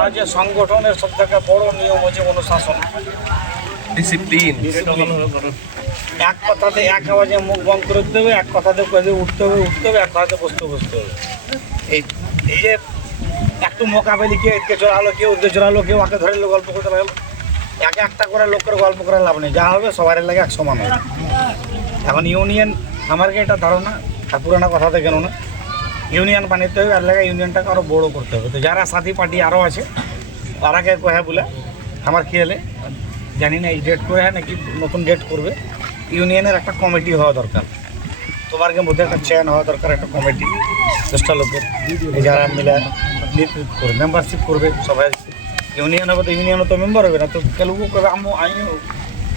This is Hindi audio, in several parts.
আর যে সংগঠনের সব থেকে বড় নিয়ম হচ্ছে অনুশাসন, ডিসিপ্লিন। এক কথাতে এক আওয়াজে মুখ বন্ধ করে দিতে হবে, এক কথাতে কয়ে উঠতে হবে, এক কথাতে বসতে হবে। এই যে একটু মোকাবেলি কেউ এদিকে চড়ালো, কেউ ওদিকে চড়ালো, কেউ আঁকে ধরে গল্প করতে লাগলো, একটা করে লোকের গল্প করে লাভ নেই, যা হবে সবার লাগে এক সমান হবে। এখন ইউনিয়ন আমার এটা ধারণা, আর পুরানো কথাতে কেন না, ইউনিয়ন বানাতে হবে, আর লাগে ইউনিয়নটাকে আরও বড়ো করতে হবে। তো যারা সাথী পার্টি আরও আছে তারাকে কহে বলে আমার কি হলে জানি না এই ডেট করে নাকি নতুন ডেট করবে, ইউনিয়নের একটা কমিটি হওয়া দরকার, তোমার মধ্যে একটা চেয়ার হওয়া দরকার, একটা কমিটি 10টা লোকের যারা মিলে নেতৃত্ব করবে, মেম্বারশিপ করবে সবাই। ইউনিয়ন হবে তো ইউনিয়নও তো মেম্বার হবে না, তো কেউ করবে আমি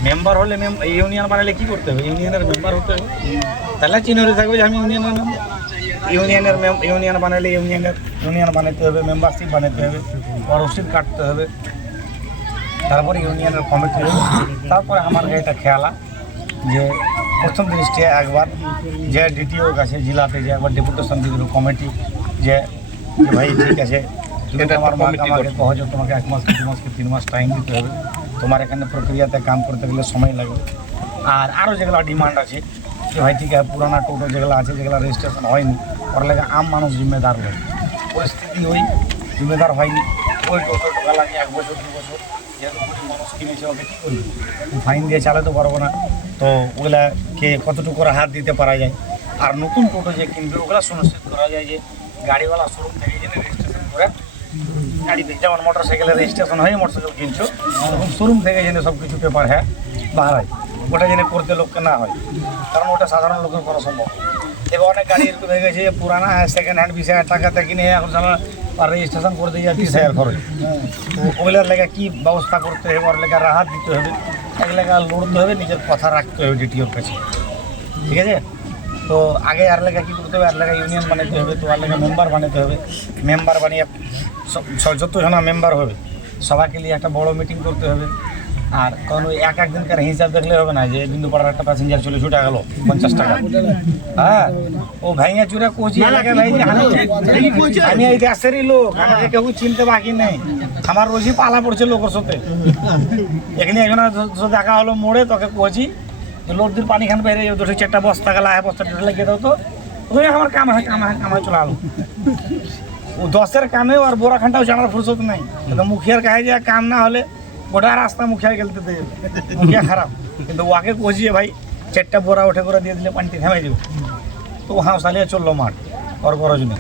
মেম্বার হলে ইউনিয়ন বানালে কী করতে হবে, ইউনিয়নের মেম্বার হতে হবে, তাহলে চিহ্ন থাকবে যে আমি ইউনিয়নের মেম্বার। ইউনিয়ন বানালে ইউনিয়ন বানাতে হবে, মেম্বারশিপ বানাতে হবে, রসিদ কাটতে হবে, তারপরে ইউনিয়নের কমিটি হবে। তারপরে আমার এটা খেয়ালা যে প্রথম জিনিসটি একবার যে ডিটিওর কাছে জেলাতে যে একবার ডেপুটেশন দিয়ে দিল কমিটি যে ভাই ঠিক আছে তুমি তোমার আমাকে কহ যে তোমাকে 1 মাস কি 2 মাস কি 3 মাস টাইম দিতে হবে, তোমার এখানে প্রক্রিয়াতে কাম করতে গেলে সময় লাগবে। আর আরও যেগুলো ডিমান্ড আছে যে ভাই ঠিক আছে পুরানা টোটো যেগুলো আছে যেগুলো রেজিস্ট্রেশন হয়নি ওর লাগে আম মানুষ জিম্মেদার হয়, পরিস্থিতি ওই জিম্মেদার হয়নি, ওই টোটো লাগে 1 বছর 2 বছর যেহেতু মানুষ কিনেছে ওকে কী করবি, ফাইন দিয়ে চালাতে পারবো না, তো ওগুলাকে কতটুকু করে হাত দিতে পারা যায়। আর নতুন টোটো যে কিনবে ওগুলো সুনিশ্চিত করা যায় যে গাড়িওয়ালা শোরুম থেকে যেন রেজিস্ট্রেশন করে গাড়িতে, যেমন মোটরসাইকেলের রেজিস্ট্রেশন হয় মোটরসাইকেল কিনছো তখন শোরুম থেকে যেন সব কিছু পেপার হ্যাঁ বাড়ায়, ওটা যেন করতে লোককে না হয়, কারণ ওটা সাধারণ লোকের করা সম্ভব। এবার অনেক গাড়ি এরকম হয়ে গেছে পুরানা সেকেন্ড হ্যান্ড 20,000 টাকাতে কিনে এখন সারা আর রেজিস্ট্রেশন করতে যায় 30,000 খরচ, ওগুলোর লেগে কী ব্যবস্থা করতে হবে, ওর লেগে রাহাত দিতে হবে, এক লেগে লড়তে হবে, নিজের কথা রাখতে হবে ডিটিওর কাছে, ঠিক আছে। তো আগে আর লেগে কী করতে হবে, আর লেগে ইউনিয়ন বানাতে হবে, তো আর লেগে মেম্বার বানাতে হবে, মেম্বার বানিয়ে যতজন মেম্বার হবে সবাইকে নিয়ে একটা বড় মিটিং করতে হবে। আর কারণ ওই এক দিনকার হিসাব দেখলে হবে না যে বিন্দুপাড়ার একটা প্যাসেঞ্জার চলে ছুটে গেল 50 টাকা, হ্যাঁ ও ভাইয়া চুরা কোচি লাগে ভাই, আমি এই দেশেরই লোক, আমাকে কেউ চিনতে বাকি নেই, আমার রোজই পালা পড়ছে লোকের সাথে। এখানে একজন দেখা হলো মোড়ে, তোকে কোচি লোকদের পানি খান বাইরে 2-4টা বস্তা গেলা বস্তাটা লাগিয়ে দাও, তো ওই আমার কামায় চলে আলো, ও 10-এর কামেও আর বোরা খানটাও জানার ফুরসত নেই, কিন্তু মুখিয়ার কাছে যে কাম না হলে গোটা রাস্তা মুখিয়া গেলতে দেবে, মুখিয়া খারাপ, কিন্তু ওকে কষিয়ে ভাই 4টা বোরা উঠে করে দিয়ে দিলে পানিতে থেমে যাবে, তো হাঁ সালিয়ে চললো মাঠ ওর গরজ নেই।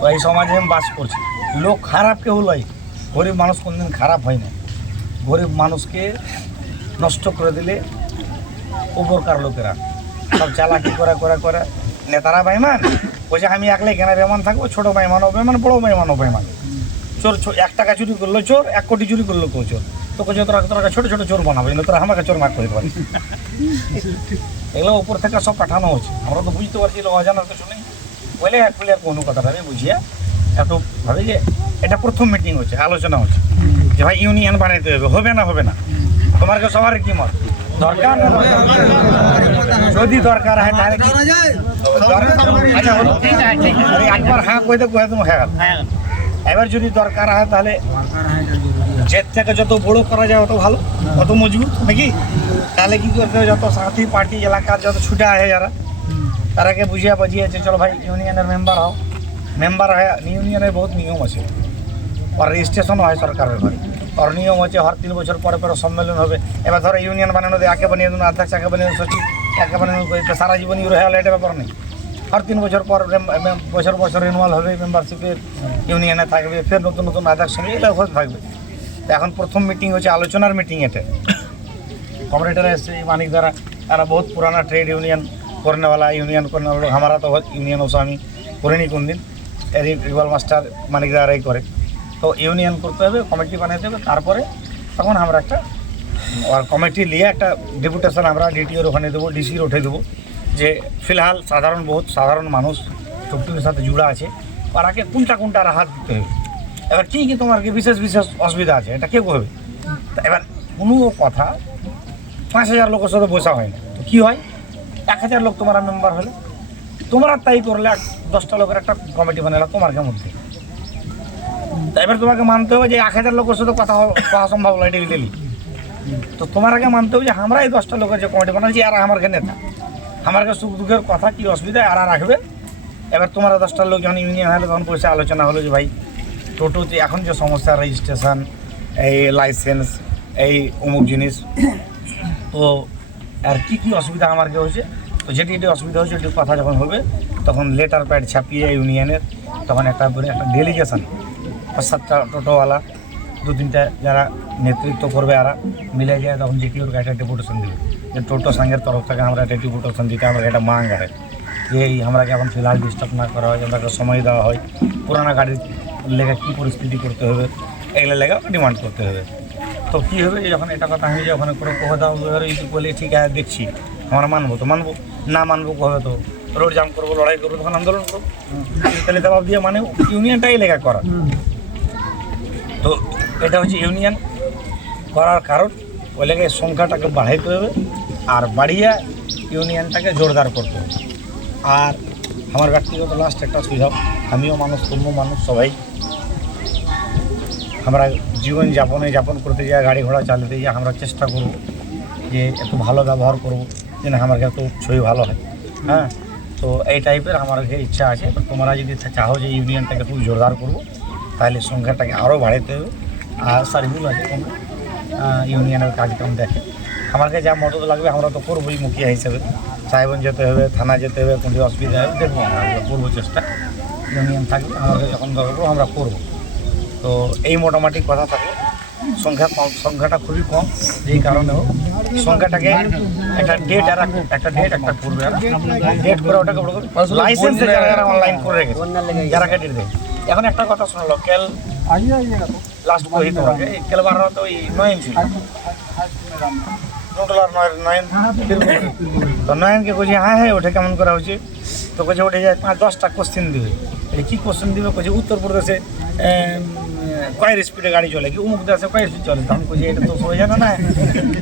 তো এই সমাজে আমি বাস করছি, লোক খারাপ কেউ লয়, গরিব মানুষ কোনদিন খারাপ হয় না, গরিব মানুষকে নষ্ট করে দিলে উপরকার লোকেরা সব চালাকি করে নেতারা বেঈমান, বলছে আমি একলাই কেন বেমান থাকবো, ছোটো বেঈমানও বেমান, বড়ো বেঈমানও বেমান, চোর 1 টাকা চুরি করলো চোর, 1 কোটি চুরি করলো কেউ চোর, তোকে তোরা ছোটো ছোটো চোর বানাবো, তোরা আমাকে চোর মার করে পারি, এগুলো উপর থেকে সব পাঠানো হচ্ছে, আমরা তো বুঝতে পারছি অজানার কিছু নেই, বলে খুলে কোনো কথাটা আমি বুঝিয়ে একটু ভাবি যে এটা প্রথম মিটিং হচ্ছে, আলোচনা হচ্ছে যে ভাই ইউনিয়ন বানাইতে হবে না হবে না, তোমার কেউ সবার কি মত দরকার, যদি দরকার হয় তাহলে আচ্ছা একবার হ্যাঁ কই তো কয়ে তুমি হ্যাঁ, এবার যদি দরকার হয় তাহলে জেট থেকে যত বড় করা যায় অত ভালো, অত মজবুত নাকি, তাহলে কি করতে হবে যত সাথী পার্টি এলাকার যত ছুটে আছে যারা তারাকে বুঝিয়ে বাজিয়েছে চলো ভাই ইউনিয়নের মেম্বার হও, মেম্বার হয় ইউনিয়নের বহুত নিয়ম আছে, আর রেজিস্ট্রেশনও হয় সরকারের ঘরে, আর নিয়ম হচ্ছে হর 3 বছর পরে পরে সম্মেলন হবে। এবার ধরো ইউনিয়ন বানানো দিয়ে একে বানিয়ে দিন অধ্যক্ষ, একে বানিয়ে সচিব, একে বানিয়ে সারা জীবন রয়ে হলে এটা ব্যাপার নেই, হর 3 বছর পর বছর রিনিউয়াল হবে, মেম্বারশিপের ইউনিয়নে থাকবে, ফের নতুন নতুন অধ্যক্ষ সঙ্গে এগুলো হতে থাকবে। এখন প্রথম মিটিং হচ্ছে আলোচনার মিটিং, এটা কমরেটারা এসছে মানিক দ্বারা, তারা বহুত পুরানা ট্রেড ইউনিয়ন করনেওয়ালা ইউনিয়ন করনেওয়ালা লোক, আমরা তো ইউনিয়ন অবশ্য আমি করিনি কোন দিন, রিভাল মাস্টার মানিক দ্বারাই করে, তো ইউনিয়ন করতে হবে, কমিটি বানাতে হবে, তারপরে তখন আমরা একটা কমিটি নিয়ে একটা ডেপুটেশন আমরা ডিটিওর ওখানে দেবো, ডিসির উঠে দেবো, যে ফিলহাল বহুত সাধারণ মানুষ চুক্তির সাথে জুড়া আছে, তারাকে কোনটা রাহাত দিতে হবে, এবার কী তোমার কি বিশেষ অসুবিধা আছে এটা কেউ হবে, এবার কোনো কথা 5,000 লোকের সাথে বসা হয় না, তো কী হয় 1,000 লোক তোমরা মেম্বার হলে তোমরা তাই করলে 10টা লোকের একটা কমিটি বানালে তোমার মধ্যে তা এবার তোমাকে মানতে হবে যে 1000 লোকের সাথে কথা কওয়া সম্ভব নয় ডেলি। তো তোমার আগে মানতে হবে যে আমরা এই 10টা লোকের যে কমিটি বানাচ্ছি আর আমার নেতা, আমার সুখ দুঃখের কথা কি অসুবিধা আর রাখবে। এবার তোমার 10টা লোক যখন ইউনিয়ন হলো তখন পয়সা আলোচনা হলো যে ভাই টোটোতে এখন যে সমস্যা, রেজিস্ট্রেশন, এই লাইসেন্স, এই অমুক জিনিস, তো আর কি কি অসুবিধা আমার হয়েছে, তো যেটি অসুবিধা হয়েছে ওটি কথা যখন হবে তখন লেটার প্যাড ছাপিয়ে ইউনিয়নের তখন একটা ডেলিগেশন 5-7টা টোটোওয়ালা 2-3টা যারা নেতৃত্ব করবে এরা মিলে যায় তখন যে কি ওর একটা ডেপুটেশন দেবে যে টোটো সংঘের তরফ থেকে আমরা একটা ডেপুটেশন দিতে আমরা একটা মাং আছে যে এই আমরাকে এখন ফিলহাল ডিস্টার্ব না করা হয়, আমাকে সময় দেওয়া হয়, পুরানা গাড়ির লেগে কী পরিস্থিতি করতে হবে এগুলো লেগে ডিমান্ড করতে হবে। তো কী হবে যে যখন এটা কথা হয়ে যায় ওখানে কোনো কথা বলে ঠিক আছে দেখছি আমরা মানবো, তো মানবো, না মানবো কবে তো রোড জাম করবো, লড়াই করবো, তখন আন্দোলন করবো। তাহলে জবাব দিয়ে মানে ইউনিয়নটাই লেখা করা। তো এটা হচ্ছে ইউনিয়ন করার কারণ ওই লেগে সংখ্যাটাকে বাড়াইতে হবে আর বাড়িয়ে ইউনিয়নটাকে জোরদার করতে হবে। আর আমার ব্যক্তিগত লাস্ট একটা সুঝাব, আমিও মানুষ, তুমিও মানুষ, সবাই আমরা জীবন যাপন করতে যাই, গাড়ি ঘোড়া চালাতে যাই, আমরা চেষ্টা করব যে একটু ভালো ব্যবহার করব যেন আমার একটু ছবি ভালো হয়। হ্যাঁ, তো এই টাইপের আমার ইচ্ছা আছে। তোমরা যদি চাও যে ইউনিয়নটাকে খুব জোরদার করবো তাহলে সংখ্যাটাকে আরও বাড়াইতে হবে। আর সার্ভিস আছে তোমরা ইউনিয়নের কাজকাম দেখে আমাকে যা মদত লাগবে আমরা তো করবোই মুখিয়া হিসেবে, সাহেবন যেতে হবে, থানা যেতে হবে, কোনো অসুবিধা হবে দেখবো, আমরা করবো চেষ্টা। ইউনিয়ন থাকবে আমাকে যখন দরকার আমরা করবো। তো এই মোটামুটি কথা থাকলো। সংখ্যাটা খুবই কম, যেই কারণে হোক সংখ্যাটাকে একটা ডেট আর একটা করবে, ডেট করে ওটাকে লাইসেন্সে যারা অনলাইন করে রেখেছে যারা ডেট দেয়। এখন একটা কথা শোনালো কেল লাস্ট বই তোমাকে কেলবার তো ওই নয়ন ছিল টোটাল নয়ন, তো নয়নকে বলছি হ্যাঁ ওটা কেমন করা হয়েছে, তো বলছে ওটা যায় 5-10টা কোশ্চেন দিবে। কী কোশ্চেন দিবে? বলছে উত্তরপ্রদেশে কয়ের স্পিডে গাড়ি চলে, কি অমুক দেশে কয়ের স্পিড চলে। তখন বলছি এটা তো সবাই জানে না,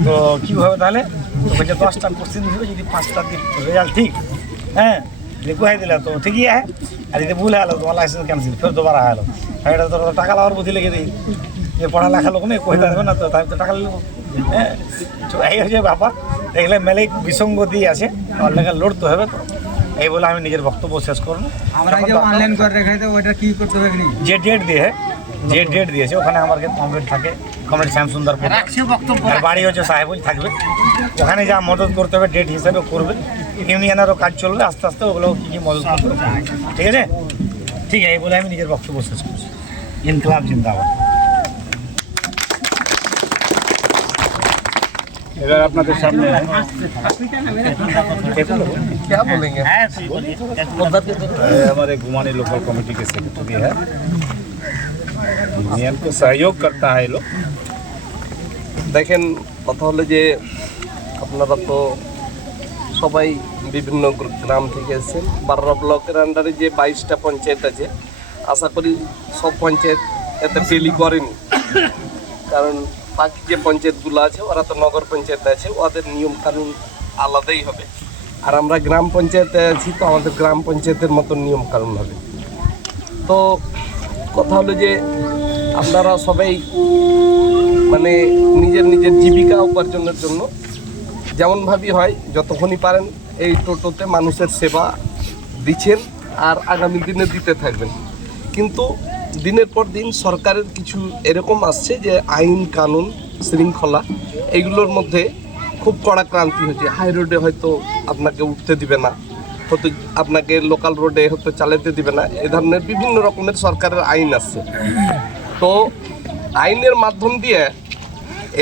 তো কীভাবে তাহলে? তো বলছে 10টা কোশ্চেন দিবে, যদি 5টা দিন রেজাল্ট ঠিক, হ্যাঁ যদি কোহাই দিলে তো ঠিকই है, আর যদি ভুল হলো তোমার লাইসেন্স ক্যান্সেল, ফের দুবার হলো। এটা তো টাকা লাগার বুদ্ধি লেগে দিই, যে পড়ালেখা লোক নেই কইতে পারবে না, তো তাই তো টাকা নেবো। হ্যাঁ, তো এই হচ্ছে ব্যাপার। দেখলে মেলে বিসঙ্গতি আছে, আমার লেগে লড়তে হবে। তো এই বলে আমি নিজের বক্তব্য শেষ করবো। আমরা যে অনলাইন করে রেখে তো ওটা কি করতে হবে? যে ডেট দিয়েছে ওখানে আমার কমপ্লিট থাকে, কমপ্লিট শ্যামসুন্দর আর বাড়ি হচ্ছে সাহেবগঞ্জ থাকবে। ওখানে যা মদত করতে হবে ডেট হিসাবে করবে, ইউনিয়নেরও কাজ চলবে আস্তে আস্তে, ওগুলো কী কী মদত করতে হবে। ঠিক আছে, ঠিক আছে, এই বলে আমি নিজের বক্তব্য শেষ করছি। ইনকলাব জিন্দাবাদ। এবার আপনাদের সামনে क्या बोलेंगे? हमारे घुमाने लोकल कमेटी के सेक्रेटरी है, यूनियन को सहयोग करता है लोग। দেখেন কথা হলো যে আপনারা তো সবাই বিভিন্ন গ্রাম থেকে এসেছেন। বাররা ব্লকের আন্ডারে যে 22টা পঞ্চায়েত আছে, আশা করি সব পঞ্চায়েত এতে টেলি করেনি, কারণ বাকি যে পঞ্চায়েতগুলো আছে ওরা তো নগর পঞ্চায়েত আছে, ওদের নিয়ম কানুন আলাদাই হবে। আর আমরা গ্রাম পঞ্চায়েতে আছি, তো আমাদের গ্রাম পঞ্চায়েতের মতো নিয়ম কানুন হবে। তো কথা হলো যে আপনারা সবাই মানে নিজের জীবিকা উপার্জনের জন্য যেমনভাবেই হয় যতক্ষণই পারেন এই টোটোতে মানুষের সেবা দিচ্ছেন আর আগামী দিনে দিতে থাকবেন। কিন্তু দিনের পর দিন সরকারের কিছু এরকম আসছে যে আইন কানুন শৃঙ্খলা এইগুলোর মধ্যে খুব কড়া ক্রান্তি হচ্ছে। হাই রোডে হয়তো আপনাকে উঠতে দিবে না, হয়তো আপনাকে লোকাল রোডে হয়তো চালাতে দিবে না, এ ধরনের বিভিন্ন রকমের সরকারের আইন আসছে। তো আইনের মাধ্যম দিয়ে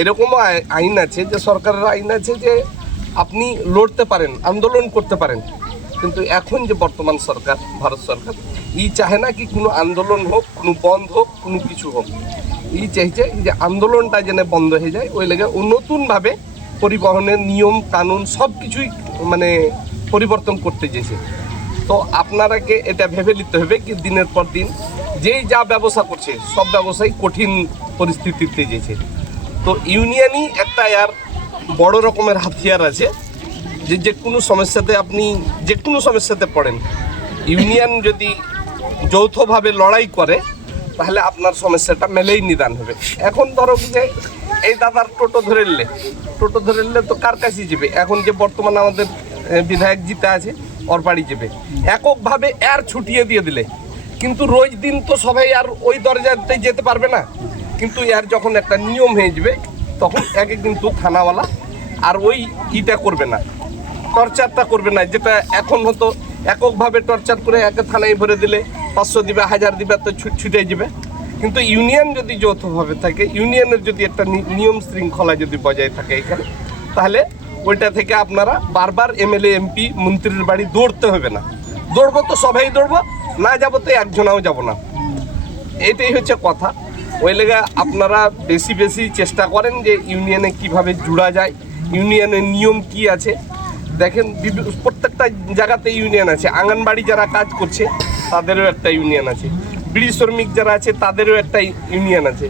এরকমও আইন আছে যে সরকারের আইন আছে যে আপনি লড়তে পারেন, আন্দোলন করতে পারেন। কিন্তু এখন যে বর্তমান সরকার, ভারত সরকার, চাহে না কি কোনো আন্দোলন হোক, কোনো বন্ধ হোক, কোনো কিছু হোক। চাইছে যে আন্দোলনটা যেন বন্ধ হয়ে যায়, ওই লেগে নতুনভাবে পরিবহনের নিয়ম কানুন সব কিছুই মানে পরিবর্তন করতে চেয়েছে। তো আপনারাকে এটা ভেবে নিতে হবে কি দিনের পর দিন যেই যা ব্যবসা করছে সব ব্যবসায়ী কঠিন পরিস্থিতিতে যেছে। তো ইউনিয়নই একটা আর বড় রকমের হাতিয়ার আছে যে কোনো সমস্যাতে আপনি যে কোনো সমস্যাতে পড়েন, ইউনিয়ন যদি যৌথভাবে লড়াই করে তাহলে আপনার সমস্যাটা মেলেই নিদান হবে। এখন ধরো যে এই দাদার টোটো ধরে নিলে তো কার কাছে যাবে? এখন যে বর্তমানে আমাদের বিধায়ক জিতে আছে ওর বাড়ি যাবে, এককভাবে এর ছুটিয়ে দিয়ে দিলে কিন্তু রোজ দিন তো সবাই আর ওই দরজাতে যেতে পারবে না। কিন্তু এর যখন একটা নিয়ম হয়ে যাবে তখন একে কিন্তু থানাওয়ালা আর ওই ইটা করবে না, টর্চারটা করবে না। যেটা এখন হতো এককভাবে টর্চার করে একে থানায় ভরে দিলে 500 দিবে 1000 দিবে তো ছুটে যাবে। কিন্তু ইউনিয়ন যদি যৌথভাবে থাকে, ইউনিয়নের যদি একটা নিয়ম শৃঙ্খলা যদি বজায় থাকে এখানে, তাহলে ওইটা থেকে আপনারা বারবার এমএলএ এমপি মন্ত্রীর বাড়ি দৌড়তে হবে না। দৌড়বো তো সবাই দৌড়বো, না যাবো তো একজনাও যাব না। এটাই হচ্ছে কথা। ওই লেগে আপনারা বেশি বেশি চেষ্টা করেন যে ইউনিয়নে কিভাবে জুড়া যায়, ইউনিয়নের নিয়ম কি আছে। দেখেন প্রত্যেকটা জায়গাতে ইউনিয়ন আছে। আঙ্গনবাড়ি যারা কাজ করছে তাদেরও একটা ইউনিয়ন আছে, বিড়ি শ্রমিক যারা আছে তাদেরও একটা ইউনিয়ন আছে,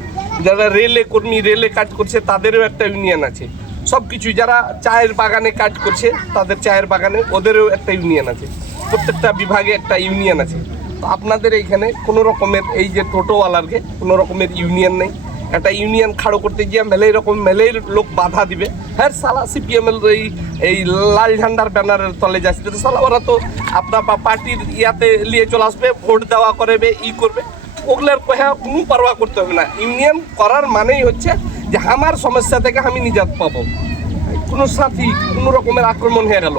যারা রেলে কর্মী রেলে কাজ করছে তাদেরও একটা ইউনিয়ন আছে। সব কিছু যারা চায়ের বাগানে কাজ করছে তাদের চায়ের বাগানে ওদেরও একটা ইউনিয়ন আছে। প্রত্যেকটা বিভাগে একটা ইউনিয়ন আছে। তো আপনাদের এইখানে কোনো রকমের এই যে টোটোওয়ালারকে কোনো রকমের ইউনিয়ন নেই। একটা ইউনিয়ন খাড়ো করতে গিয়ে মেলেই লোক বাধা দিবে। হ্যাঁ সালা সিপিএমএল এই লাল ঝান্ডার ব্যানারের তলে যাচ্ছে, সালা ওরা তো আপনার পার্টির ইয়াতে নিয়ে চলে আসবে, ভোট দেওয়া করবে, করবে। ওগুলোর কোনো পারোয়া করতে হবে না। ইউনিয়ন করার মানেই হচ্ছে যে আমার সমস্যা থেকে আমি নিজাত পাবো। কোনো সাথী কোনো রকমের আক্রমণ হয়ে গেল,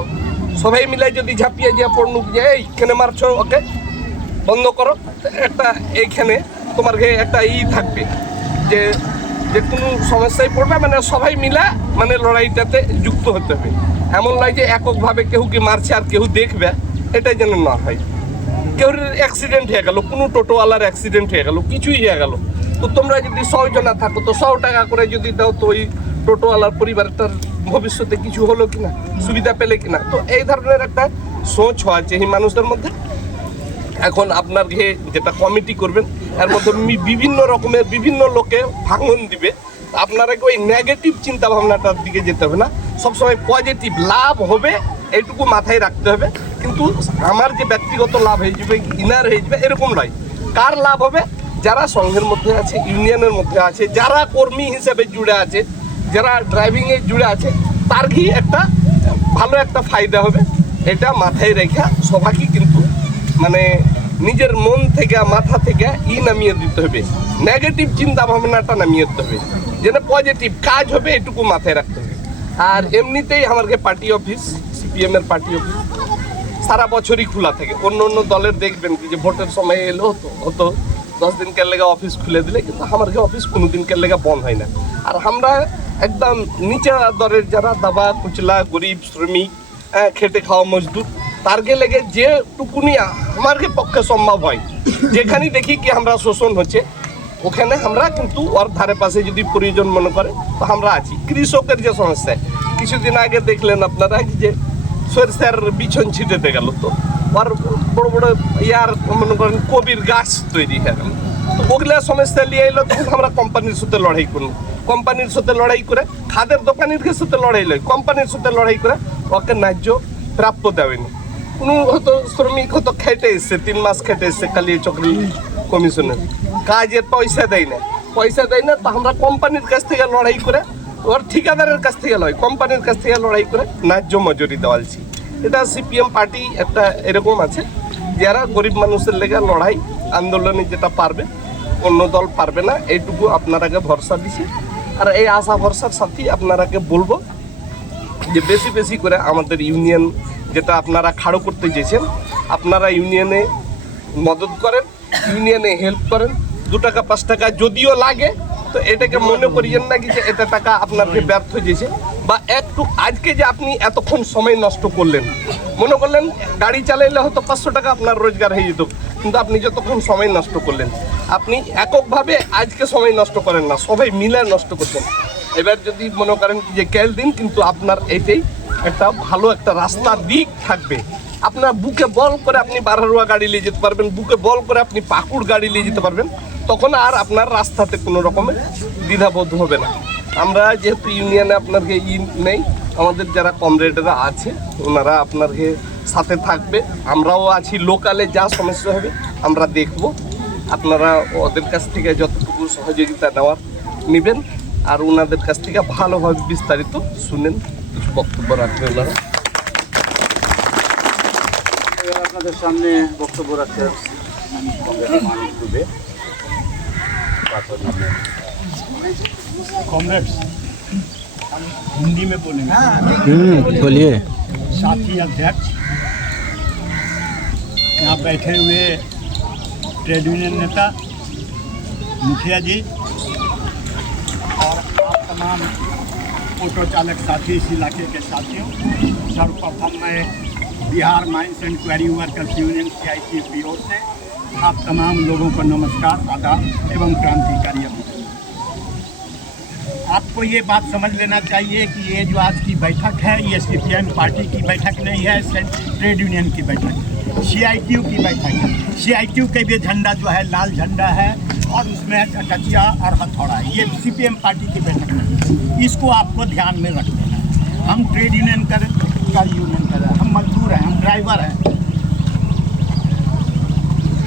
সবাই মিলে যদি ঝাঁপিয়ে গিয়ে পড়নুক যে এইখানে মারছো ওকে বন্ধ করো, একটা এইখানে তোমার একটা থাকবে যে যে কোনো সমস্যায় পড়বে, মানে সবাই মিলে মানে লড়াইটাতে যুক্ত হতে হবে। এমন নয় যে এককভাবে কেউ কি মারছে আর কেউ দেখবে, এটাই যেন না হয়। কেউ অ্যাক্সিডেন্ট হয়ে গেল, কোনো টোটোওয়ালার অ্যাক্সিডেন্ট হয়ে গেল, কিছুই হয়ে গেল, তো তোমরা যদি 100 জনা থাকো তো 100 টাকা করে যদি দাও তো ওই টোটোওয়ালার পরিবারটার ভবিষ্যতে কিছু হলো কিনা, সুবিধা পেলে কিনা। তো এই ধরনের একটা সোচ হওয়া আছে এই মানুষদের মধ্যে। এখন আপনার যেটা কমিটি করবেন এর মধ্যে বিভিন্ন রকমের বিভিন্ন লোকে ভাঙন দিবে। আপনারা ওই নেগেটিভ চিন্তা ভাবনাটার দিকে যেতে হবে না, সবসময় পজিটিভ লাভ হবে এইটুকু মাথায় রাখতে হবে। কিন্তু আমার যে ব্যক্তিগত লাভ হয়ে যাবে, ইনার হয়ে যাবে এরকম নয়। কার লাভ হবে? যারা সংঘের মধ্যে আছে, ইউনিয়নের মধ্যে আছে, যারা কর্মী হিসেবে জুড়ে আছে, যারা ড্রাইভিংয়ে জুড়ে আছে, তার কি একটা ভালো একটা ফায়দা হবে। এটা মাথায় রেখে সবাইকে কিন্তু মানে নিজের মন থেকে মাথা থেকে নামিয়ে দিতে হবে, নেগেটিভ চিন্তা ভাবনাটা নামিয়ে দিতে হবে, যেন পজিটিভ কাজ হবে এটুকু মাথায় রাখতে হবে। আর এমনিতেই আমাকে পার্টি অফিস, সিপিএমের পার্টি অফিস সারা বছরই খোলা থাকে। অন্য অন্য দলের দেখবেন কি যে ভোটের সময় এলো হতো 10 দিনকার লেগে অফিস খুলে দিলে, কিন্তু আমাকে অফিস কোনো দিনকার লেগে বন্ধ হয় না। আর আমরা একদম নিচা দরের যারা দাবা কুচলা গরিব শ্রমিক খেটে খাওয়া মজদুর তারকে লেগে যেটুকুনি আমার পক্ষে সম্ভব হয়, যেখানেই দেখি কি আমরা শোষণ হচ্ছে ওখানে আমরা কিন্তু ওর ধারে পাশে যদি প্রয়োজন মনে করে তো আমরা আছি। কৃষকের যে সমস্যা, কিছুদিন আগে দেখলেন আপনারা যে সরষের বিছন ছিটেতে গেল, তো ওর বড় বড় মনে করেন কবির গাছ তৈরি হয়ে গেল। তো ওগুলা সমস্যা নিয়ে এলো, তখন আমরা কোম্পানির সাথে লড়াই করলাম। কোম্পানির সাথে লড়াই করে খাদের দোকানের সাথে লড়াই লয়, কোম্পানির সাথে লড়াই করে ওকে ন্যায্য প্রাপ্য দেবেনি। কোনো হয়তো শ্রমিক হয়তো খেটে এসছে, 3 মাস খেটে এসছে কালিয়া চক্রী কমিশনের কাজের পয়সা দেয় না, তো আমরা কোম্পানির কাছ থেকে লড়াই করে, ওর ঠিকাদারের কাছ থেকে লয়, কোম্পানির কাছ থেকে লড়াই করে ন্যায্য মজুরি দেওয়ালছি। এটা সিপিএম পার্টি একটা এরকম আছে, যারা গরিব মানুষের লেগে লড়াই আন্দোলনে যেটা পারবে অন্য দল পারবে না, এইটুকু আপনারাকে ভরসা দিছি। আর এই আশা ভরসার সাথে আপনারাকে বলবো যে বেশি বেশি করে আমাদের ইউনিয়ন যেটা আপনারা খাড়ো করতে চেয়েছেন, আপনারা ইউনিয়নে মদত করেন, ইউনিয়নে হেল্প করেন। 2 টাকা 5 টাকা যদিও লাগে তো এটাকে মনে করিয়েন না কি যে এটা টাকা আপনাকে ব্যর্থ হয়েছে, বা একটু আজকে যে আপনি এতক্ষণ সময় নষ্ট করলেন, মনে করলেন গাড়ি চালাইলে হয়তো 500 টাকা আপনার রোজগার হয়ে যেত, কিন্তু আপনি যতক্ষণ সময় নষ্ট করলেন, আপনি এককভাবে আজকে সময় নষ্ট করেন না, সবাই মিলে নষ্ট করছেন। এবার যদি মনে করেন যে কেল দিন কিন্তু আপনার এইটাই একটা ভালো একটা রাস্তার দিক থাকবে। আপনার বুকে বল করে আপনি বারহারুয়া গাড়ি নিয়ে যেতে পারবেন, বুকে বল করে আপনি পাকুড় গাড়ি নিয়ে যেতে পারবেন, তখন আর আপনার রাস্তাতে কোনো রকমের দ্বিধাবোধ হবে না। আমরা যেহেতু ইউনিয়নে আপনাকে নেই, আমাদের যারা কমরেডরা আছে ওনারা আপনাকে সাথে থাকবে, আমরাও আছি। লোকালে যা সমস্যা হবে আমরা দেখব। আপনারা ওদের কাছ থেকে যতটুকু সহযোগিতা নেওয়ার নেবেন আর ওনাদের কাছ থেকে ভালোভাবে বিস্তারিত শুনেন, কিছু বক্তব্য রাখবেন ওনারা। আপনাদের সামনে বক্তব্য রাখতে कॉमरेड्स, हम हिंदी में बोलेंगे। बोलिए। साथी अध्यक्ष, यहाँ बैठे हुए ट्रेड यूनियन नेता, मुखिया जी और आप तमाम ऑटो चालक साथी, इस इलाके के साथियों, सर्वप्रथम मैं Bihar mines and query workers union CITU की ओर से आप तमाम लोगों को नमस्कार, आदाब एवं क्रांतिकारी अभिनंदन। आपको ये बात समझ लेना चाहिए कि ये जो आज की बैठक है ये CPM पार्टी की बैठक नहीं है, ट्रेड यूनियन की बैठक है, CITU की बैठक है। CITU के भी झंडा जो है लाल झंडा है और उसमें टचिया और हथौड़ा है। ये CPM पार्टी की बैठक नहीं है, इसको आपको ध्यान में रख लेना है। हम ट्रेड यूनियन कर यूनियन कर रहे हैं, हम मजदूर हैं, हम ड्राइवर हैं,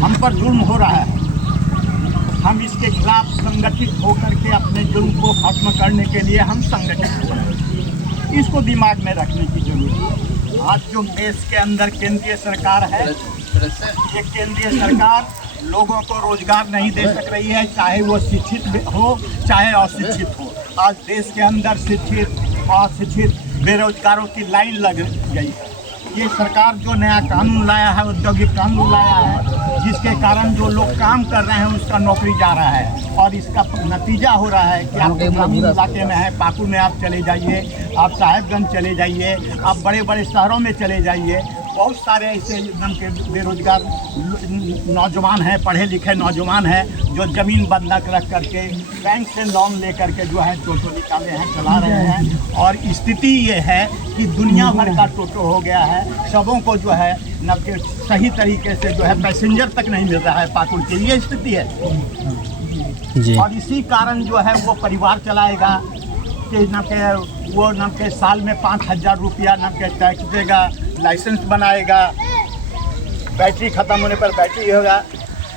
हम पर जुल्म हो रहा है, हम इसके खिलाफ संगठित होकर के अपने जुल्म को खत्म करने के लिए हम संगठित हो रहे हैं। इसको दिमाग में रखने की जरूरत है। आज जो देश के अंदर केंद्रीय सरकार है, ये केंद्रीय सरकार लोगों को रोजगार नहीं दे सक रही है, चाहे वो शिक्षित हो चाहे अशिक्षित हो। आज देश के अंदर शिक्षित अशिक्षित बेरोजगारों की लाइन लग गई है। ये सरकार जो नया कानून लाया है, औद्योगिक कानून लाया है, जिसके कारण जो लोग काम कर रहे हैं उसका नौकरी जा रहा है और इसका नतीजा हो रहा है कि आप ग्रामीण इलाके में है, पाकुड़ में आप चले जाइए, आप साहेबगंज चले जाइए, आप बड़े बड़े शहरों में चले जाइए, बहुत सारे ऐसे के बेरोजगार नौजवान हैं, पढ़े लिखे नौजवान हैं जो ज़मीन बंधक रख करके बैंक से लोन ले करके जो है टोटो निकाले हैं, चला रहे हैं। और स्थिति ये है कि दुनिया भर का टोटो हो गया है, सबों को जो है न कि सही तरीके से जो है पैसेंजर तक नहीं मिल रहा है पाकुड़ की, ये स्थिति है जी। और इसी कारण जो है वो परिवार चलाएगा कि न के वो न के साल में 5,000 रुपया न के टैक्स देगा, लाइसेंस बनाएगा, बैटरी ख़त्म होने पर बैटरी होगा,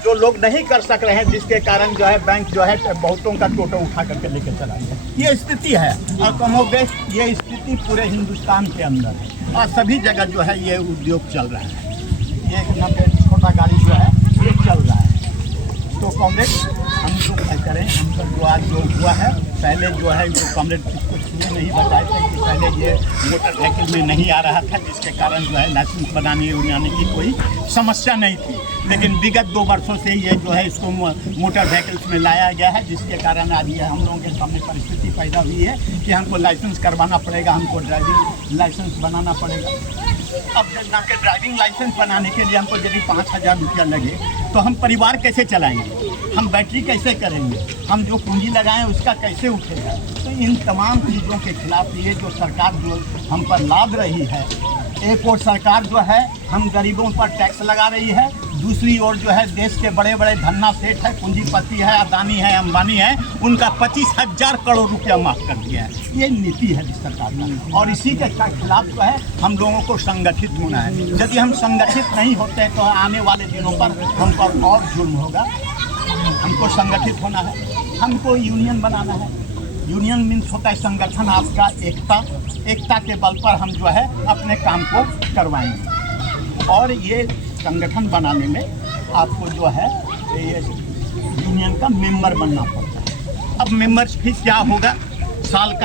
जो लोग नहीं कर सक रहे हैं, जिसके कारण जो है बैंक जो है बहुतों का टोटो उठा करके लेकर चला गया। ये स्थिति है और कमोबेश ये स्थिति पूरे हिंदुस्तान के अंदर है और सभी जगह जो है ये उद्योग चल रहा है। ये छोटा गाड़ी जो है ये चल रहा है। तो कांग्रेस हम लोग क्या करें, हम सब जो आज जो हुआ है, पहले जो है जो कांग्रेस कुछ नहीं बताए थे कि पहले ये मोटरसाइकिल में नहीं आ रहा था, जिसके कारण जो है लाइसेंस बनाने उड़ाने की कोई समस्या नहीं थी। लेकिन विगत 2 वर्षों से ये जो है इसको मोटरसाइकिल्स में लाया गया है, जिसके कारण आज ये हम लोगों के सामने परिस्थिति पैदा हुई है कि हमको लाइसेंस करवाना पड़ेगा, हमको ड्राइविंग लाइसेंस बनाना पड़ेगा। अब जब के ड्राइविंग लाइसेंस बनाने के लिए हमको यदि 5,000 रुपया लगे तो हम परिवार कैसे चलाएंगे, हम बैटरी कैसे करेंगे, हम जो पूंजी लगाएं उसका कैसे उठेगा। तो इन तमाम चीज़ों के खिलाफ ये जो सरकार जो हम पर लाद रही है, एक और सरकार जो है हम गरीबों पर टैक्स लगा रही है, दूसरी ओर जो है देश के बड़े बड़े धन्ना सेठ है, पूंजीपति है, अदानी है, अंबानी है, उनका 25,000 करोड़ रुपया माफ कर दिया है। ये नीति है इस सरकार का और इसी के खिलाफ जो है हम लोगों को संगठित होना है। यदि हम संगठित नहीं होते तो आने वाले दिनों पर हम पर और जुल्म होगा। हमको संगठित होना है, हमको यूनियन बनाना है। यूनियन मीन्स होता है संगठन, आपका एकता के बल पर हम जो है अपने काम को करवाएंगे। और ये संगठन बनाने में आपको जो है ये यूनियन का मेंबर बनना पड़ता है। अब मेंबरशिप क्या होगा,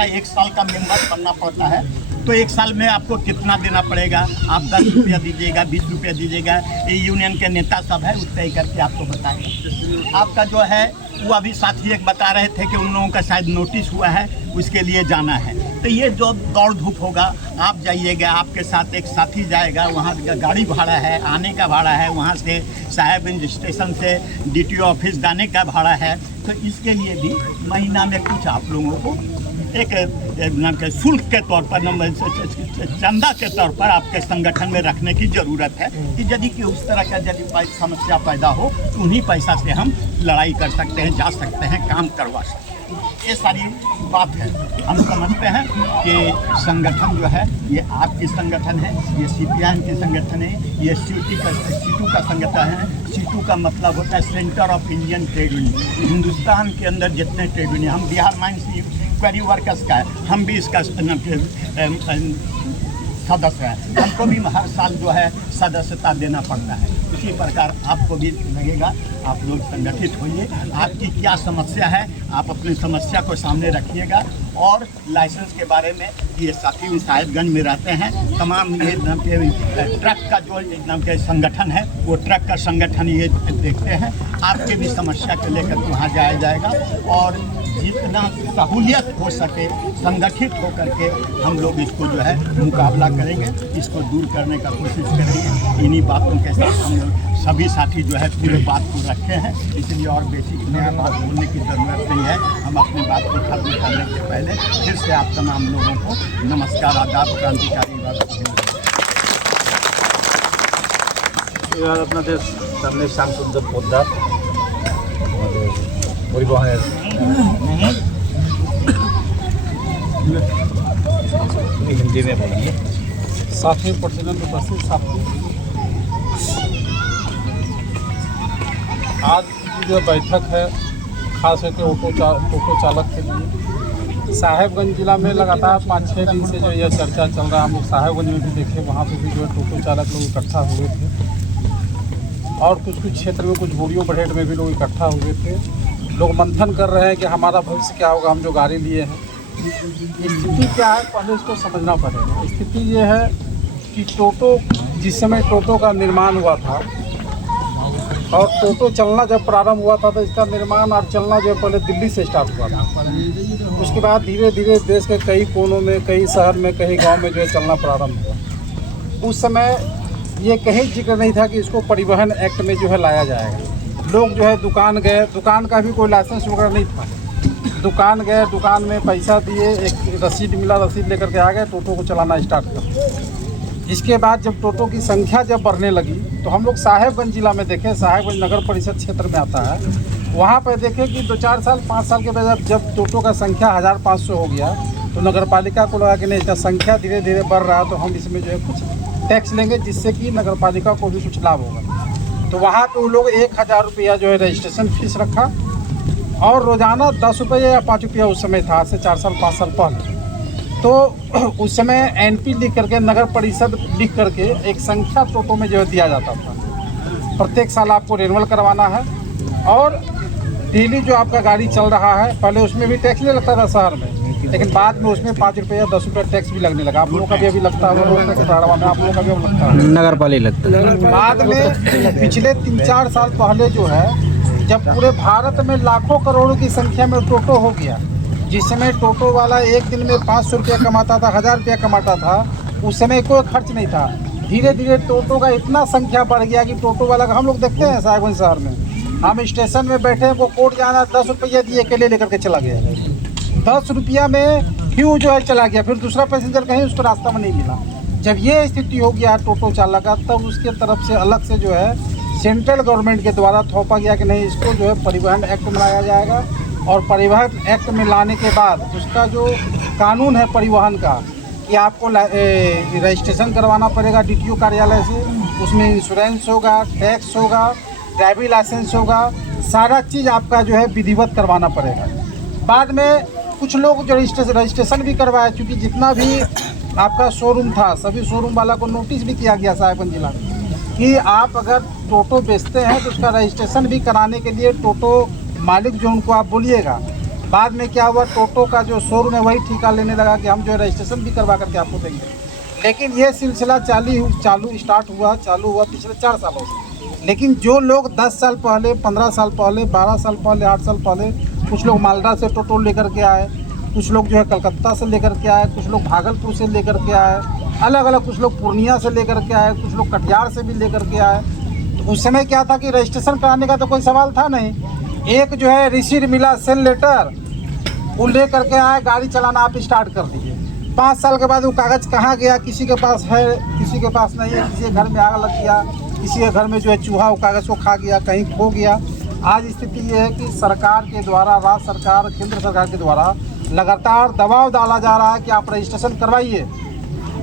एक साल का मेंबर बनना पड़ता है। तो 1 साल में आपको कितना देना पड़ेगा, आप 10 रुपया दीजिएगा, 20 रुपया दीजिएगा, ये यूनियन के नेता सब है उस तय करके आपको बताएंगे। आपका जो है वो अभी साथी एक बता रहे थे कि उन लोगों का शायद नोटिस हुआ है, उसके लिए जाना है। तो ये जो दौड़ धूप होगा, आप जाइएगा, आपके साथ एक साथी जाएगा, वहाँ गाड़ी भाड़ा है, आने का भाड़ा है, वहाँ से साहेबगंज स्टेशन से DTO ऑफिस जाने का भाड़ा है। तो इसके लिए भी महीना में कुछ आप लोगों को एक शुल्क के तौर पर चंदा के तौर पर आपके संगठन में रखने की ज़रूरत है कि यदि कि उस तरह का यदि समस्या पैदा हो तो उन्हीं पैसा से हम लड़ाई कर सकते हैं, जा सकते हैं, काम करवा सकते हैं। ये सारी बात है। हम समझते हैं कि संगठन जो है ये आपकी संगठन है, ये CPIM की संगठन है, ये सीटू का संगठन है। सीटू का मतलब होता है centre of Indian trade union. Hindustan के अंदर जितने ट्रेड यूनियन, हम बिहार माइंस क्वेरी वर्कर्स का है, हम भी इसका सदस्य है। हमको भी हर साल जो है सदस्यता देना पड़ता है। इसी प्रकार आपको भी लगेगा, आप लोग संगठित होइए। आपकी क्या समस्या है, आप अपनी समस्या को सामने रखिएगा। और लाइसेंस के बारे में ये साथी भी साहिबगंज में रहते हैं, तमाम ये ट्रक का जो नाम के संगठन है वो ट्रक का संगठन ये देखते हैं। आपके भी समस्या को लेकर वहाँ जाया जाएगा और जितना सहूलियत हो सके संगठित होकर के हम लोग इसको जो है मुकाबला करेंगे, इसको दूर करने का कोशिश करेंगे। इन्हीं बातों के साथ हम लोग सभी साथी जो है पूरे बात को रखे हैं, इसलिए और बेसिक नया बात बोलने की ज़रूरत नहीं है। हम अपनी बात को खत्म करने के पहले फिर से आप तमाम लोगों को नमस्कार, आदाब, क्रांतिकारी अपना देश सामने श्याम सुंदर पोद्दार परिवहन हिंदी में बोलेंगे। साथी प्रेसिडेंट उपस्थित साथी, आज की जो बैठक है खास करके टोटो चालक के लिए साहेबगंज जिला में लगातार 5-6 दिन से जो यह चर्चा चल रहा है। हम लोग साहेबगंज में भी देखे, वहाँ पे भी जो है टोटो चालक लोग इकट्ठा हुए थे और कुछ क्षेत्र में, कुछ बोरियों बढ़ेट में भी लोग इकट्ठा हुए थे। लोग मंथन कर रहे हैं कि हमारा भविष्य क्या होगा, हम जो गाड़ी लिए हैं। स्थिति क्या है पहले इसको समझना पड़ेगा। स्थिति ये है कि टोटो, जिस समय टोटो का निर्माण हुआ था और टोटो चलना जब प्रारंभ हुआ था तो इसका निर्माण और चलना जो पहले दिल्ली से स्टार्ट हुआ था। उसके बाद धीरे धीरे देश के कई कोनों में, कई शहर में, कई गांव में जो है चलना प्रारंभ हुआ। उस समय ये कहीं जिक्र नहीं था कि इसको परिवहन एक्ट में जो है लाया जाएगा। लोग जो है दुकान गए, दुकान का भी कोई लाइसेंस वगैरह नहीं था। दुकान गए, दुकान में पैसा दिए, एक रसीद मिला, रसीद लेकर के आ गए, टोटो को चलाना स्टार्ट कर। इसके बाद जब टोटो की संख्या जब बढ़ने लगी तो हम लोग साहेबगंज जिला में देखे, साहेबगंज नगर परिषद क्षेत्र में आता है, वहाँ पर देखे कि 2-4 साल 5 साल के बाद जब टोटो का संख्या 1500 हो गया तो नगर पालिका को लगा कि नहीं, इसका संख्या धीरे धीरे बढ़ रहा है तो हम इसमें जो है कुछ टैक्स लेंगे जिससे कि नगर पालिका को भी कुछ लाभ होगा। तो वहाँ पे वो लोग 1000 रुपया जो है रजिस्ट्रेशन फीस रखा और रोज़ाना 10 रुपये या 5 रुपया उस समय था, आज से 4 साल 5 साल पहले। तो उस समय NP लिख करके, नगर परिषद लिख करके एक संख्या टोटो में जो है दिया जाता था। प्रत्येक साल आपको रिन्यूअल करवाना है और डेली जो आपका गाड़ी चल रहा है, पहले उसमें भी टैक्स नहीं लगता था शहर में, लेकिन बाद में उसमें 5 रुपये या 10 रुपये टैक्स भी लगने लगा। आप लोगों का भी अभी लगता है, रोड टैक्स भाड़ा में आप लोगों का भी अब लगता है, नगर पालिका लगता है। बाद में पिछले 3-4 साल पहले जो है, जब पूरे भारत में लाखों करोड़ों की संख्या में टोटो हो गया, जिस समय टोटो वाला एक दिन में 500 रुपया कमाता था, 1000 रुपया कमाता था, उस समय कोई खर्च नहीं था। धीरे धीरे टोटो का इतना संख्या बढ़ गया कि टोटो वाला का हम लोग देखते हैं साहेबगंज शहर में, हम स्टेशन में बैठे, वो कोर्ट जाना 10 रुपया दिए अकेले लेकर के चला गया। 10 रुपया में क्यों जो है चला गया, फिर दूसरा पैसेंजर कहीं उसको रास्ता में नहीं मिला। जब ये स्थिति हो गया टोटो चालक का, तब उसके तरफ से अलग से जो है सेंट्रल गवर्नमेंट के द्वारा थोपा गया कि नहीं, इसको जो है परिवहन एक्ट में लाया जाएगा। और परिवहन एक्ट में लाने के बाद उसका जो कानून है परिवहन का, कि आपको रजिस्ट्रेशन करवाना पड़ेगा DTO कार्यालय से, उसमें इंश्योरेंस होगा, टैक्स होगा, ड्राइविंग लाइसेंस होगा, सारा चीज़ आपका जो है विधिवत करवाना पड़ेगा। बाद में कुछ लोग जो रजिस्ट्रेशन भी करवाए, क्योंकि जितना भी आपका शोरूम था सभी शोरूम वाला को नोटिस भी किया गया साहेबगंज जिला में कि आप अगर टोटो बेचते हैं तो उसका रजिस्ट्रेशन भी कराने के लिए टोटो मालिक जो उनको आप बोलिएगा। बाद में क्या हुआ, टोटो का जो शोरूम है वही ठेका लेने लगा कि हम जो है रजिस्ट्रेशन भी करवा करके आपको देंगे। लेकिन ये सिलसिला चालू हुआ पिछले 4 सालों से। लेकिन जो लोग 10 साल पहले, 15 साल पहले, 12 साल पहले, 8 साल पहले, कुछ लोग मालदा से टोटो लेकर के आए, कुछ लोग जो है कलकत्ता से लेकर के आए, कुछ लोग भागलपुर से लेकर के आए, अलग अलग, कुछ लोग पूर्णिया से लेकर के आए, कुछ लोग कटिहार से भी लेकर के आए। तो उस समय क्या था कि रजिस्ट्रेशन कराने का तो कोई सवाल था नहीं। एक जो है रिसीट मिला, सेल लेटर, वो ले करके आए, गाड़ी चलाना आप स्टार्ट कर दीजिए। 5 साल के बाद वो कागज़ कहाँ गया, किसी के पास है, किसी के पास नहीं है, किसी के घर में आग लग गया, किसी के घर में जो है चूहा वो कागज़ को खा गया, कहीं खो गया। आज स्थिति ये है कि सरकार के द्वारा, राज्य सरकार, केंद्र सरकार के द्वारा लगातार दबाव डाला जा रहा है कि आप रजिस्ट्रेशन करवाइए।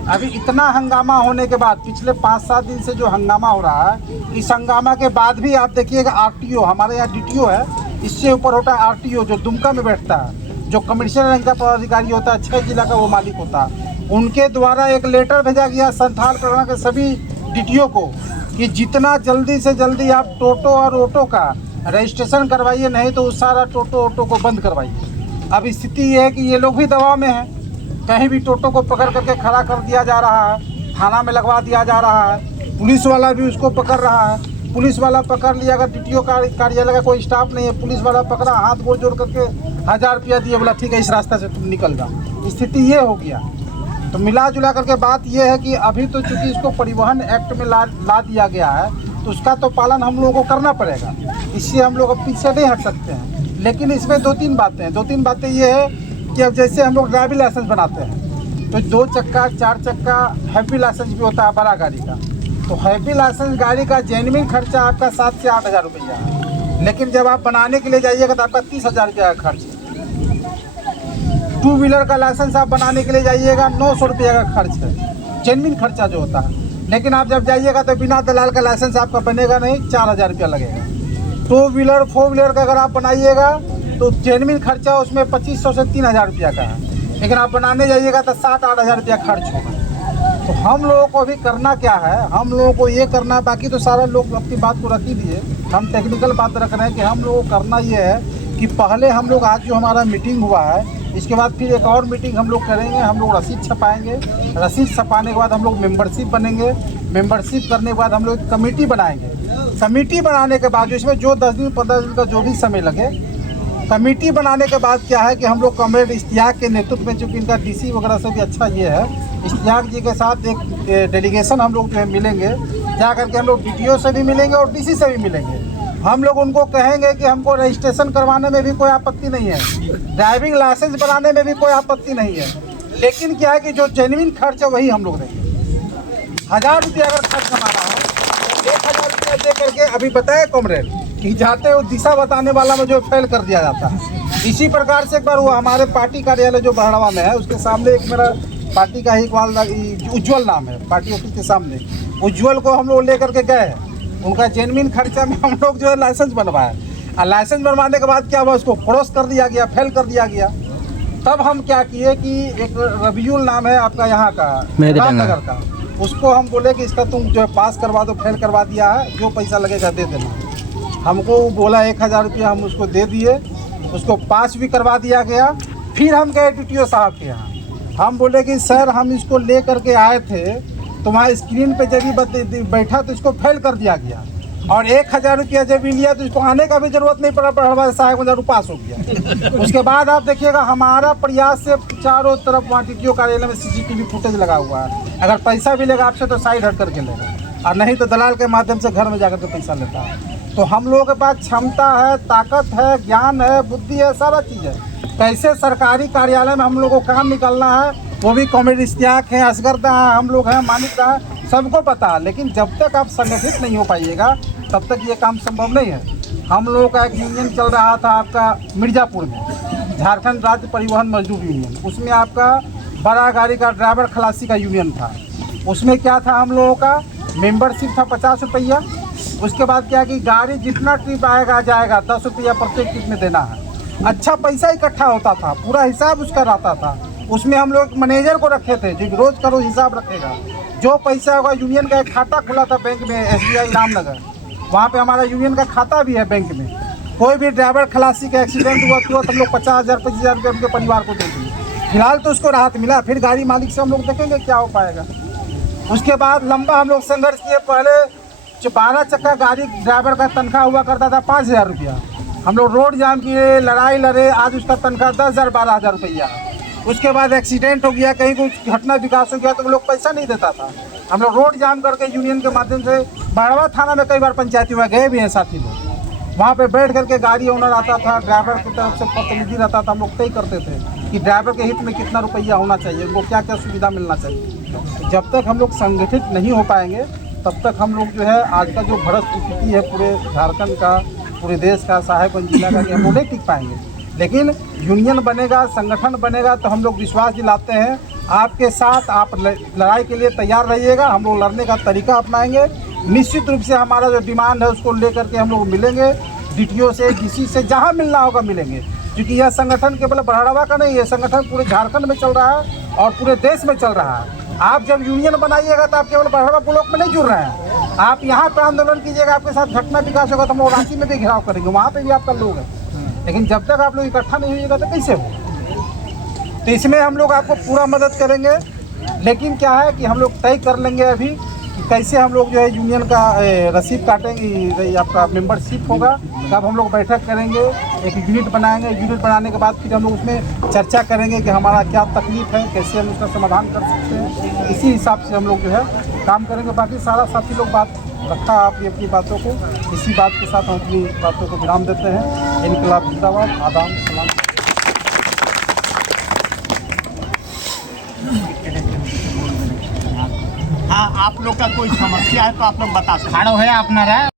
अभी इतना हंगामा होने के बाद, पिछले 5-7 दिन से जो हंगामा हो रहा है, इस हंगामा के बाद भी आप देखिएगा आरटीओ, हमारे यहाँ डीटीओ है, इससे ऊपर होता है आरटीओ जो दुमका में बैठता है, जो कमिश्नर रैंक का पदाधिकारी होता है, 6 जिला का वो मालिक होता है, उनके द्वारा एक लेटर भेजा गया संथाल परगना के सभी डीटीओ को कि जितना जल्दी से जल्दी आप टोटो और ऑटो का रजिस्ट्रेशन करवाइए, नहीं तो उस सारा टोटो ऑटो को बंद करवाइए। अब स्थिति ये है कि ये लोग भी दबाव में हैं, कहीं भी टोटो को पकड़ करके खड़ा कर दिया जा रहा है, थाना में लगवा दिया जा रहा है, पुलिस वाला भी उसको पकड़ रहा है। पुलिस वाला पकड़ लिया, अगर डीटीओ कार्यालय का कोई स्टाफ नहीं है, पुलिस वाला पकड़ा, हाथ गोड़ जोड़ करके 1000 रुपया दिए, बोला ठीक है इस रास्ते से तुम निकल जाओ। स्थिति ये हो गया। तो मिला जुला करके बात ये है कि अभी तो चूँकि इसको परिवहन एक्ट में ला दिया गया है, तो उसका तो पालन हम लोगों को करना पड़ेगा, इससे हम लोग अब पीछे नहीं हट सकते हैं। लेकिन इसमें 2-3 बातें ये है कि अब जैसे हम लोग ड्राइविंग लाइसेंस बनाते हैं, तो 2 चक्का 4 चक्का हैवी लाइसेंस भी होता है बड़ा गाड़ी का, तो हैवी लाइसेंस गाड़ी का जेन्युइन खर्चा आपका 7 से 8 हज़ार रुपया है। लेकिन जब आप बनाने के लिए जाइएगा तो आपका 30,000 रुपया का खर्च है। 2 व्हीलर का लाइसेंस आप बनाने के लिए जाइएगा 900 रुपया का खर्च है, जेन्युइन खर्चा जो होता है। लेकिन आप जब जाइएगा तो बिना दलाल का लाइसेंस आपका बनेगा नहीं, 4000 रुपया लगेगा। 2 व्हीलर 4 व्हीलर का अगर आप बनाइएगा तो जेन्युइन खर्चा उसमें 2500 से 3000 रुपया का है, लेकिन आप बनाने जाइएगा तो 7-8 हज़ार रुपया खर्च होगा। तो हम लोगों को भी करना क्या है, हम लोगों को ये करना, बाकी तो सारे लोग अपनी बात को रख ही दिए, हम टेक्निकल बात रख रहे हैं कि हम लोगों को करना ये है कि पहले हम लोग, आज जो हमारा मीटिंग हुआ है, इसके बाद फिर एक और मीटिंग हम लोग करेंगे, हम लोग रसीद छपाएंगे, रसीद छपाने के बाद हम लोग मेंबरशिप बनेंगे, मेंबरशिप करने के बाद हम लोग कमेटी बनाएंगे। कमेटी बनाने के बाद इसमें जो 10 दिन 15 दिन का जो भी समय लगे, कमेटी बनाने के बाद क्या है कि हम लोग कॉमरेड इश्तियाक के नेतृत्व में, चूँकि इनका डीसी वगैरह से भी अच्छा ये है, इश्तियाक जी के साथ एक डेलीगेशन हम लोग जो है मिलेंगे, जा करके हम लोग डीटीओ से भी मिलेंगे और डीसी से भी मिलेंगे। हम लोग उनको कहेंगे कि हमको रजिस्ट्रेशन करवाने में भी कोई आपत्ति नहीं है, ड्राइविंग लाइसेंस बनाने में भी कोई आपत्ति नहीं है, लेकिन क्या है कि जो जेन्युइन खर्च है वही हम लोग देंगे। 1000 रुपया अगर खर्च हमारा हो, 1000 रुपया दे करके, अभी बताया कॉमरेड कि जाते हो दिशा बताने वाला में जो फेल कर दिया जाता है। इसी प्रकार से एक बार वो हमारे पार्टी कार्यालय जो बहड़वा में है, उसके सामने एक मेरा पार्टी का ही उज्ज्वल नाम है, पार्टी ऑफिस के सामने, उज्ज्वल को हम लोग लेकर के गए, उनका जेन्युइन खर्चा में हम लोग जो है लाइसेंस बनवाया, और लाइसेंस बनवाने के बाद क्या हुआ, उसको क्रॉस कर दिया गया, फेल कर दिया गया। तब हम क्या किए कि एक रबियुल नाम है आपका यहाँ का रामनगर का, उसको हम बोले कि इसका तुम जो है पास करवा दो, फेल करवा दिया है, जो पैसा लगेगा दे देना। हमको बोला 1000 रुपया, हम उसको दे दिए, उसको पास भी करवा दिया गया। फिर हम गए डीटीओ साहब के यहाँ, हम बोले कि सर हम इसको ले करके आए थे, तो वहाँ स्क्रीन पे जब भी बैठा तो इसको फेल कर दिया गया, और 1000 रुपया जब भी लिया तो इसको आने का भी जरूरत नहीं पड़ा, हमारे 6000 पास हो गया। उसके बाद आप देखिएगा हमारा प्रयास से चारों तरफ वहाँ डीटीओ कार्यालय में CCTV फुटेज लगा हुआ है, अगर पैसा भी लेगा आपसे तो साइड हट करके लेगा, और नहीं तो दलाल के माध्यम से घर में जाकर के पैसा लेता है। तो हम लोगों के पास क्षमता है, ताकत है, ज्ञान है, बुद्धि है, सारा चीज़ है। कैसे सरकारी कार्यालय में हम लोग को काम निकालना है, वो भी कॉमरेड इश्तियाक हैं, असगरदा हैं, हम लोग हैं, मानिक हैं, सबको पता है। लेकिन जब तक आप संगठित नहीं हो पाइएगा तब तक ये काम संभव नहीं है। हम लोगों का एक यूनियन चल रहा था आपका मिर्ज़ापुर में, झारखंड राज्य परिवहन मजदूर यूनियन, उसमें आपका बड़ा गाड़ी का ड्राइवर खलासी का यूनियन था। उसमें क्या था, हम लोगों का मेंबरशिप था 50 रुपया। उसके बाद क्या कि गाड़ी जितना ट्रिप आएगा जाएगा 10 रुपया प्रत्येक ट्रिप में देना है। अच्छा पैसा इकट्ठा होता था, पूरा हिसाब उसका रहता था। उसमें हम लोग मैनेजर को रखे थे जो रोज का रोज हिसाब रखेगा। जो पैसा होगा, यूनियन का एक खाता खुला था बैंक में, SBI रामनगर, वहाँ पे हमारा यूनियन का खाता भी है बैंक में। कोई भी ड्राइवर खलासी का एक्सीडेंट हुआ तो हम लोग 50,000-25,000 रुपये उनके परिवार को दे दिए। फिलहाल तो उसको राहत मिला, फिर गाड़ी मालिक से हम लोग देखेंगे क्या हो पाएगा। उसके बाद लंबा हम लोग संघर्ष किए। पहले जो 12 चक्का गाड़ी ड्राइवर का तनख्वाह हुआ करता था 5000 रुपया, हम लोग रोड जाम किए, लड़ाई लड़े, आज उसका तनख्वाह 10,000-12,000 रुपया। उसके बाद एक्सीडेंट हो गया, कहीं कुछ घटना विकास हो गया तो वो लोग पैसा नहीं देता था। हम लोग रोड जाम करके यूनियन के माध्यम से बहड़वा थाना में कई बार पंचायती हुआ गए भी हैं साथी लोग। वहाँ पे बैठ करके गाड़ी ओनर आता था, ड्राइवर की तरफ से प्रतिनिधि रहता था, हम लोग तय करते थे कि ड्राइवर के हित में कितना रुपया होना चाहिए, उनको क्या क्या सुविधा मिलना चाहिए। जब तक हम लोग संगठित नहीं हो पाएंगे तब तक हम लोग जो है, आज का जो भ्रष्ट स्थिति है पूरे झारखंड का, पूरे देश का, साहेबगंज जिला का, कि हम लोग नहीं टिक पाएंगे। लेकिन यूनियन बनेगा, संगठन बनेगा तो हम लोग विश्वास दिलाते हैं आपके साथ। आप लड़ाई के लिए तैयार रहिएगा, हम लोग लड़ने का तरीका अपनाएंगे। निश्चित रूप से हमारा जो डिमांड है उसको लेकर के हम लोग मिलेंगे, DTO से, DC से, जहाँ मिलना होगा मिलेंगे। क्योंकि यह संगठन केवल बड़ावा का नहीं है, संगठन पूरे झारखंड में चल रहा है और पूरे देश में चल रहा है। आप जब यूनियन बनाइएगा तो आप केवल बड़ावा ब्लॉक में नहीं जुड़ रहे हैं, आप यहाँ पर आंदोलन कीजिएगा, आपके साथ घटना विकास होगा तो हम लोग रांची में भी घेराव करेंगे, वहाँ पे भी आपका लोग है। लेकिन जब तक आप लोग इकट्ठा नहीं होइएगा तो कैसे हो? तो इसमें हम लोग आपको पूरा मदद करेंगे। लेकिन क्या है कि हम लोग तय कर लेंगे अभी कि कैसे हम लोग जो है यूनियन का रसीद काटेंगे, आपका मेंबरशिप होगा, तब हम लोग बैठक करेंगे, एक यूनिट बनाएंगे। यूनिट बनाने के बाद फिर हम लोग उसमें चर्चा करेंगे कि हमारा क्या तकलीफ है, कैसे हम उसका समाधान कर सकते हैं। इसी हिसाब से हम लोग जो है काम करेंगे। बाकी सारा साथी लोग बात रखा आपकी अपनी बातों को, इसी बात के साथ हम अपनी बातों को विराम देते हैं। इनकलाब जिंदाबाद, आदाब, सलाम। हाँ, आप लोग का कोई समस्या है तो आप लोग बता सकते हैं। खाड़ो है अपना रहा